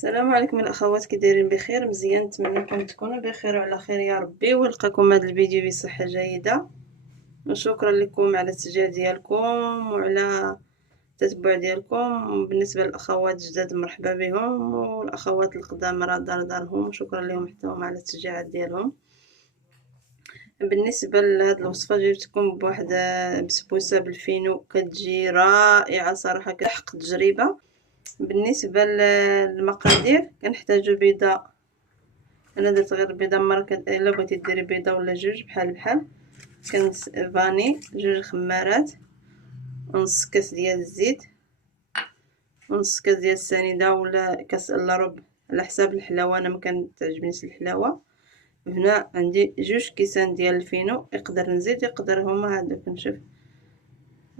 السلام عليكم الاخوات، كي دايرين؟ بخير؟ مزيان؟ نتمنىكم تكونوا بخير وعلى خير يا ربي، ونلقاكم هذا الفيديو بصحه جيده. وشكرا لكم على التشجيع ديالكم وعلى التتبع ديالكم. بالنسبه للاخوات الجداد مرحبا بهم، والاخوات القدام راه دارهم، وشكرا لهم حتى هما على التشجيعات ديالهم. بالنسبه لهاد الوصفه جبتكم بواحد بسبوسه بالفينو كتجي رائعه صراحه، كتحق التجربه. بالنسبه للمقادير كنحتاجو بيضه، انا درت غير بيضه مره، الا بغيتي ديري بيضه ولا جوج بحال. كنت فاني، جوج خمارات، ونص كاس ديال الزيت، ونص كاس ديال السنيده ولا كاس الا ربع على حساب الحلاوه. انا ما كتعجبنيش الحلاوه. هنا عندي جوج كيسان ديال الفينو، يقدر نزيد يقدر هما هادوك. نشوف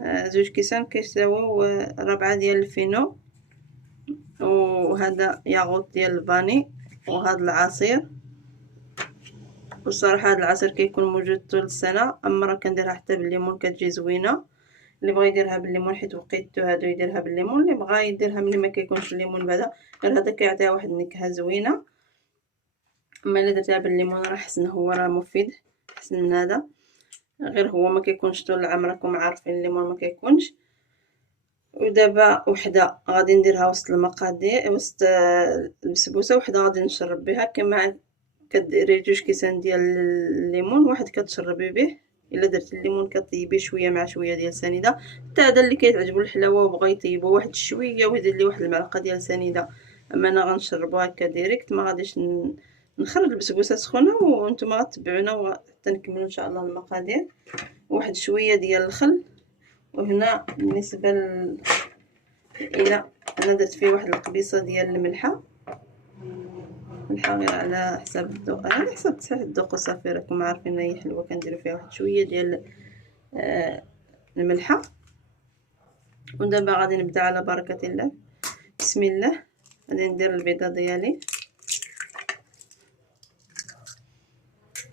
جوج كيسان كيساويو ربعة ديال الفينو، وهذا ياغوت ديال الفاني، وهذا العصير. والصراحه هذا العصير كيكون موجود طول السنه، اما راه كنديرها حتى بالليمون كتجي زوينه. اللي بغى يديرها بالليمون حيت وقيتو هادو يديرها بالليمون، اللي بغى يديرها ملي ما كيكونش الليمون بعدا، غير هذا كيعطيها واحد النكهه زوينه. اما الا درتها بالليمون راه حسن، هو راه مفيد حسن من هذا، غير هو ما كيكونش طول العام، راكم عارفين الليمون ما كيكونش. ودابا وحده غادي نديرها وسط المقادير، وسط البسبوسه، وحده غادي نشرب بها. كما كديري جوج كيسان ديال الليمون، واحد كتشربي به. الا درتي الليمون كطيبيه شويه مع شويه ديال سنيده، حتى هذا اللي كيتعجبو الحلاوه وبغى يطيبو واحد شويه ويدير لي واحد المعلقه ديال سنيده. اما انا غنشربو هكا ديريكت، ما غاديش نخرج البسبوسه سخونه، وانتم غتبعونا حتى نكملوا ان شاء الله المقادير. واحد شويه ديال الخل. وهنا بالنسبه الى انا درت فيه واحد القبيصه ديال الملحه، غير على حساب الذوق، على حساب تصحيح الذوق وصافي. راكم عارفين هي حلوه كنديروا فيها واحد شويه ديال الملحه. ودابا غادي نبدا على بركه الله. بسم الله. غادي ندير البيضه ديالي،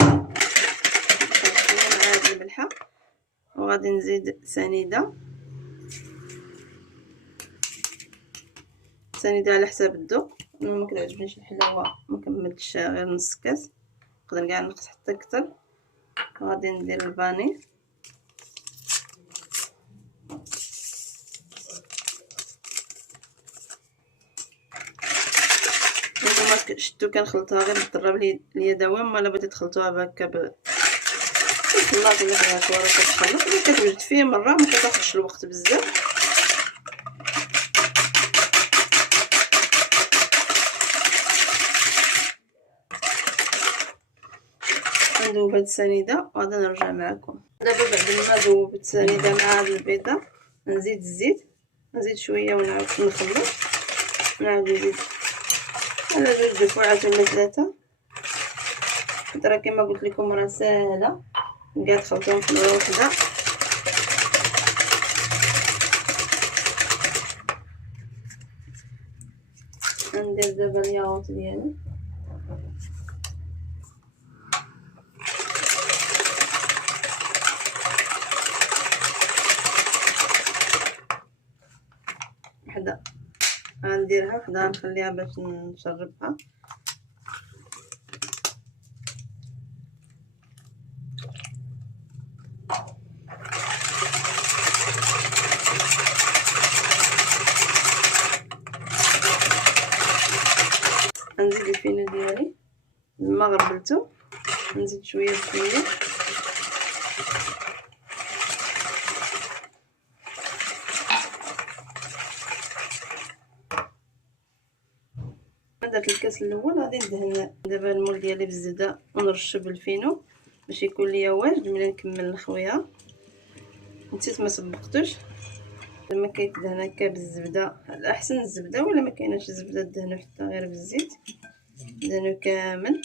مع هاد الملحه، وغادي نزيد سنيده على حساب الذوق. انا ما كتعجبنيش الحلاوه ما كملتش غير نص كاس، نقدر كاع نقص حتى اكثر. غادي ندير الفاني، نتوما شفتوا كنخلطوها غير بالضرب اليدوي. اما الا بغيتي تخلطوها بهكا بالخلاط ولا بالهكا راه كتخلط، الا كتوجد فيه مره ما كتاخذش الوقت بزاف. ندوب هاد السنيده وغادي نرجع معكم. دابا بعد ما ذوبت السنيده مع هاد البيضه، نزيد الزيت، نزيد شويه ونعاود نخلط. نعاود نزيد على جوج دفوعات ولا ثلاثه. راه كما قلت لكم راه ساهله، كاع تخلطوهم في مره واحده. ندير دابا الياغوت ديالي، وحده غنديرها وحده نخليها باش نشربها. غنزيد الفينو ديالي، الماء غربلته، نزيد شويه بشويه. درت الكاس الاول، غادي ندهن دابا المول ديالي بالزبده ونرش بالفينو باش يكون ليا واجد ملي نكمل الخويها. نسيت ما سبقتوش، لما كيتدهن هكا بالزبده الاحسن الزبده، ولا ما كايناش الزبده دهنوا حتى غير بالزيت، دهنوا كامل.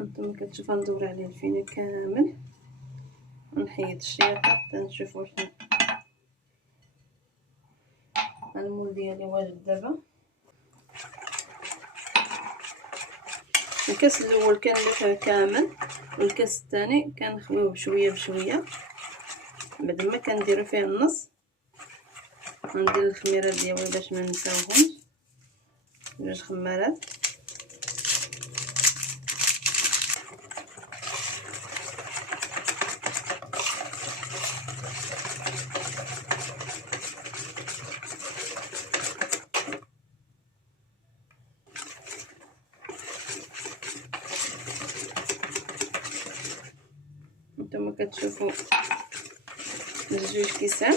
انتما كتشوفوا ندور عليه الفينو كامل، ونحيد الشياطه حتى نشوف واش المول ديالي واجد. دابا الكاس الاول كنلفه كامل، والكاس الثاني كنخويه بشويه بشويه. بعد ما كنديرو فيه النص غندير الخميره ديالي باش ما نساوهمش، 2 خمارات. نتوما كتشوفوا 2 كيسان.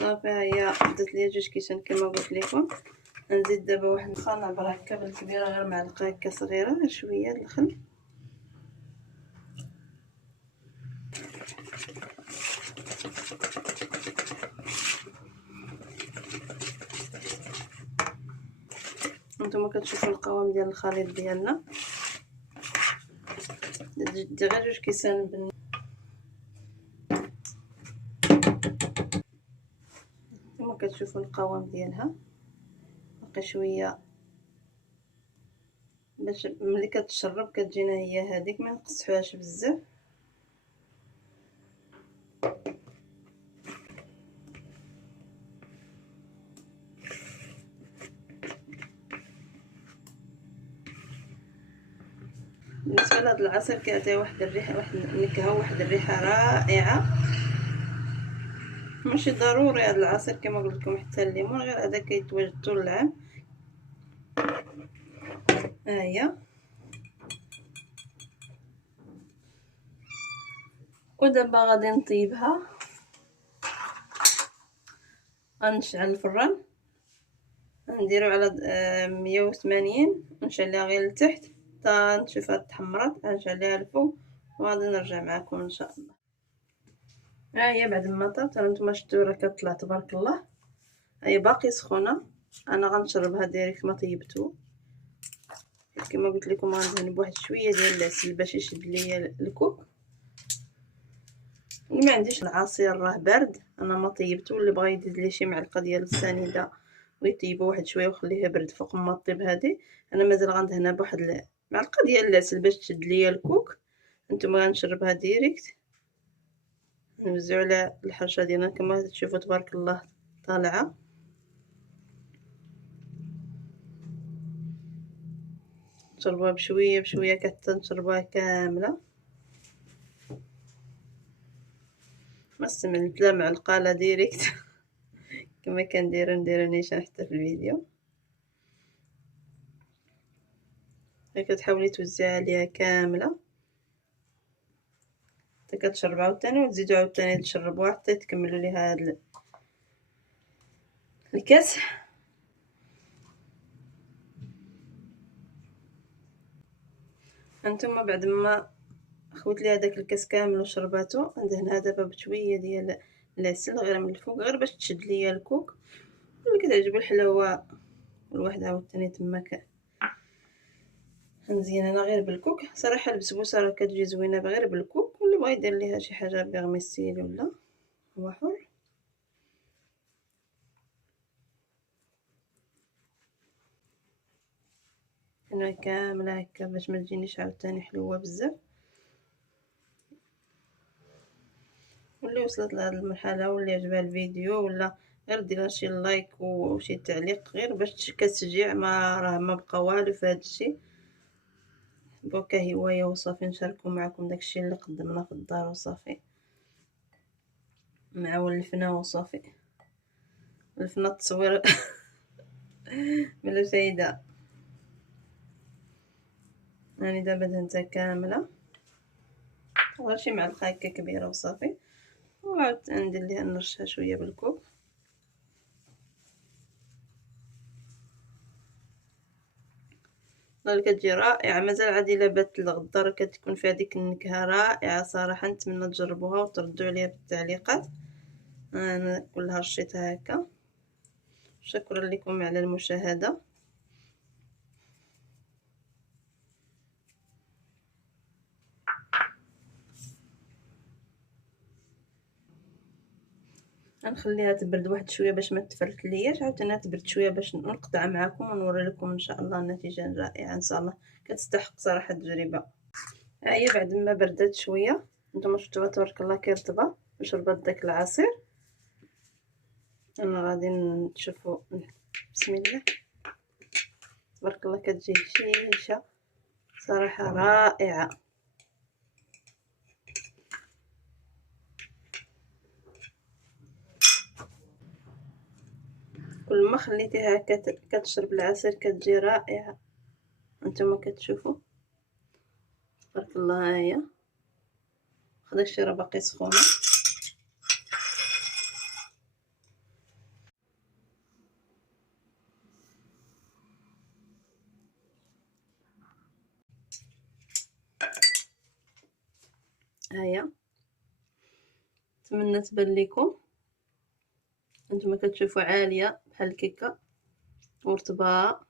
صافي هي درت ليا 2 كيسان كما قلت لكم. نزيد دابا واحد الخل عبر هكا بالكبيره، غير معلقه هكا صغيره، غير شويه د الخل. نتوما كتشوفوا القوام ديال الخليط ديالنا. دي غير 2 كيسان نتوما كتشوفوا القوام ديالها. باقي شويه باش ملي كتشرب كتجينا هي هذيك، ما نقصحوهاش بزاف. بالنسبه لهاد العصير كيعطي واحد الريحه، واحد النكهه، واحد الريحه رائعه. ماشي ضروري هاد العصير كما قلت لكم حتى الليمون، غير هذا كيتواجد طول العام. ها هي. ودابا غادي نطيبها. غنشعل الفران، نديرو على 180، ونشعلها غير لتحت حتى نشوفها تحمرات. غنشعلها الفوق وغادي نرجع معكم ان شاء الله. ها هي بعد ما طابت، نتوما شفتوا راه كطلع تبارك الله. هي باقي سخونه، انا غنشربها ديريكت ما طيبتو. كما قلت لكم غندهن بواحد شويه ديال العسل باش يشد ليا الكوك. اللي ما عنديش العصير راه بارد، انا ما طيبته، اللي بغى يزيد ليه شي معلقه ديال السنيده ويطيبه واحد شويه ويخليه برد فوق ما طيب هذه. انا مازال غندهنها بواحد معلقه ديال العسل باش تشد ليا الكوك. نتوما غنشربها ديريكت، نوزعوا على الحرشه ديالنا كما تشوفوا تبارك الله طالعه. نشربوها بشويه بشويه حتى نشربوها كامله. ما استعملت لا معلقه لا ديريكت كما ندير نيشان حتى في الفيديو. كتحاولي توزعي عليها كامله حتى كتشرب عاوتاني، وتزيدوا عاوتاني تشربوها حتى تكملوا ليها هاد الكاس. هانتوما بعد ما خوت لي هذاك الكاس كامل وشرباتو، ندهنها دابا بشويه ديال العسل غير من الفوق، غير باش تشد ليا الكوك. اللي كتعجبو الحلاوه الواحد عاوتاني تماك نزين انا غير بالكوك. صراحه البسبوسه راه كتجي زوينه غير بالكوك، واللي بغى يدير ليها شي حاجه بيغميسيل ولا هو حر. انا كامله هكا باش ما تجينيش عاوتاني حلوه بزاف. واللي وصلت لهاد المرحله واللي عجبها الفيديو ولا غير دير شي لايك وشي تعليق غير باش كتشجيع، ما راه ما بقى والو في هذا الشيء. بوكا هوايه وصافي نشاركو معكم داكشي اللي قدمنا في الدار وصافي، مع ولفنا وصافي. ولفنا التصوير بلا فايده. راني دابا دهنتها كامله، غير شي معلقه هكا كبيره وصافي. وعاود ندير ليها نرشها شويه بالكوك. والله كتجي رائعه، مازال عاد الا بات الغدا راه كتكون فيها ديك النكهه رائعه صراحه. نتمنى تجربوها وتردوا عليا بالتعليقات. انا كلها رشيتها هكا. شكرا لكم على المشاهده. غنخليها تبرد واحد شويه باش ما تفرتلياش، عاوتاني تبرد شويه باش نقطع معكم ونوري لكم ان شاء الله النتيجه رائعه ان شاء الله، كتستحق صراحه التجربه. ها هي بعد ما بردات شويه، نتوما شفتوها تبارك الله كي رطبه وشربات داك العصير. انا غادي تشوفوا بسم الله تبارك الله كتجي هشيشه صراحه رائعه. كل ما خليتيها كتشرب العصير كتجي رائعه. انتما كتشوفوا تبارك الله. ها هي خديت شي راه باقي سخونه. هيا نتمنى تبان لكم. انتما كتشوفوا عاليه بحال الكيكه ورطبه.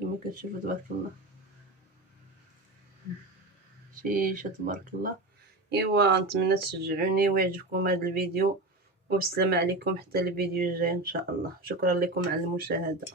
كما كتشوفوا تبارك الله شيشه تبارك الله. ايوا نتمنى تشجعوني ويعجبكم هذا الفيديو، وبسلامة عليكم حتى الفيديو الجاي ان شاء الله. شكرا لكم على المشاهده.